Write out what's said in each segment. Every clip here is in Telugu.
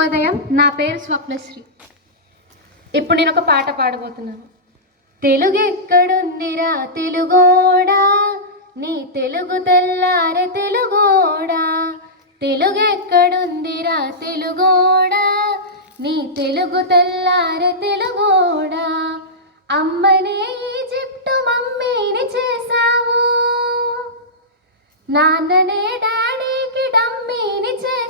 ఉదయం నా పేరు స్వప్నశ్రీ. ఇప్పుడు నేను ఒక పాట పాడబోతున్నాను. తెలుగు ఎక్కడుందిరా తెలుగోడా? నీ తెలుగు తెల్లారే తెలుగోడా? తెలుగు ఎక్కడుందిరా తెలుగోడా? నీ తెలుగు తెల్లారే తెలుగోడా? అమ్మనే ఈజిప్టు మమ్మీని చేశావు. నాన్ననే డాడీకి డమ్మీని చేశావు.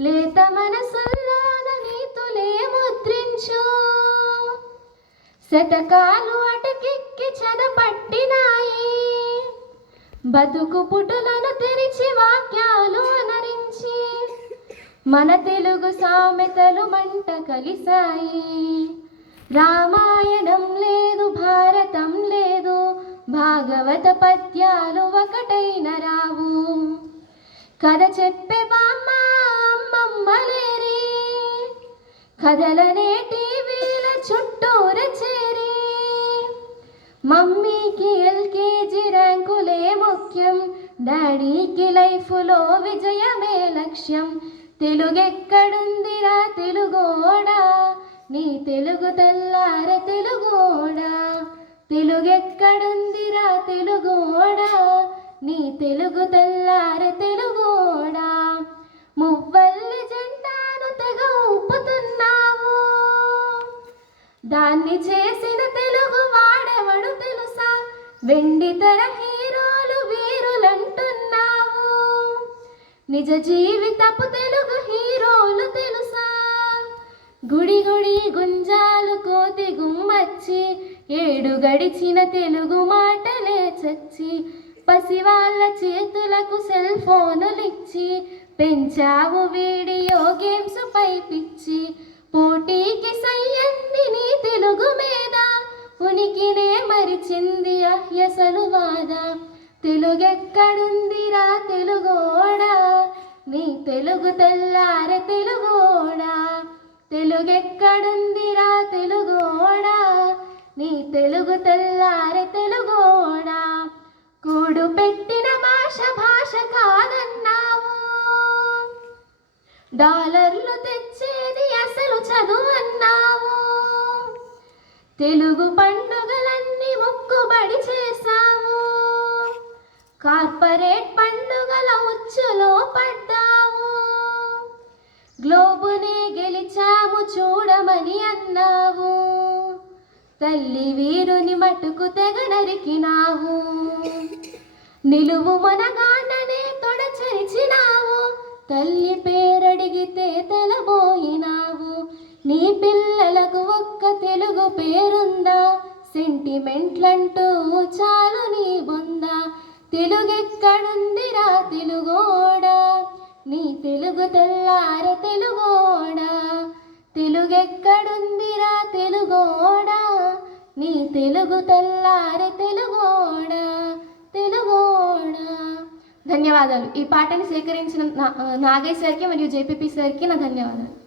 లేత మనసుల్లోన నీతులే ముద్రించు. శతకాలు అటకెక్కి చదపట్టినాయి. బతుకు పుటులను తెరిచి వాక్యాలు అనరించి మన తెలుగు సామెతలు మంట కలిసాయి రామాయణం లేదు భారతం లేదు భాగవత పద్యాలు ఒకటైన రావు. కథ చెప్పే బామ్మ అమ్మమ్మ కథలనే టీవీల చుట్టూర చేరి. మమ్మీకి ఎల్కేజీ ర్యాంకులే ముఖ్యం. డాడీకి లైఫ్లో విజయమే లక్ష్యం. తెలుగెక్కడుందిరా తెలుగోడా? నీ తెలుగు తెల్లార తెలుగోడా? తెలుగెక్కడుందిరా తెలుగోడా? నీ తెలుగు తెల్లార తెలుగోడా? దాన్ని చేసిన తెలుగు వాడెవడు తెలుసా? వెండి తెర హీరోలు వీరులంటున్నావు. నిజ జీవితపు తెలుగు హీరోలు తెలుసా? గుడి గుడి గుంజాలు కోతి గుమ్మచ్చి ఏడు గడిచిన తెలుగు మాటలే చచ్చి పసివాళ్ళ చేతులకు సెల్ ఫోనులిచ్చి పెంచావు వీడియో గేమ్స్ పై పిచ్చి పోటీకి సయ్యందిని తెలుగు మీద ఉనికినే మరిచింది అహ్యసలు వాద. తెలుగెక్కడుందిరా తెలుగోడా? నీ తెలుగు తెల్లార తెలుగోడా. తెలుగెక్కడుందిరా తెలుగోడా? నీ తెలుగు తెల్లార తెలుగోడా. కూడు పెట్టిన భాష భాష కాదన్నావు. డాలర్లు తెచ్చి తెలుగు పండుగలన్నీ మొక్కుబడి చేశావు. కార్పొరేట్ పండుగల ఉచ్చులో పడ్డావు. గ్లోబునే గెలిచాము చూడమని అన్నావు. తల్లి వీరుని మటుకు తెగ నరికినావు. నిలువు మనగాననే తొడచరిచినావు తల్లి పేరడిగితే తెలబోయినావు. నీ పిల్లలకు ఒక్క తెలుగు పేరుందా? సెంటిమెంట్లంటూ చాలు నీ బొందా. తెలుగెక్కడుందిరా తెలుగోడా? నీ తెలుగు తెల్లార తెలుగోడా. తెలుగెక్కడుందిరా తెలుగోడా? నీ తెలుగు తెల్లార తెలుగోడా. తెలుగోడా. ధన్యవాదాలు. ఈ పాటని సేకరించిన నా- మరియు జేపీపీ సార్కి నా ధన్యవాదాలు.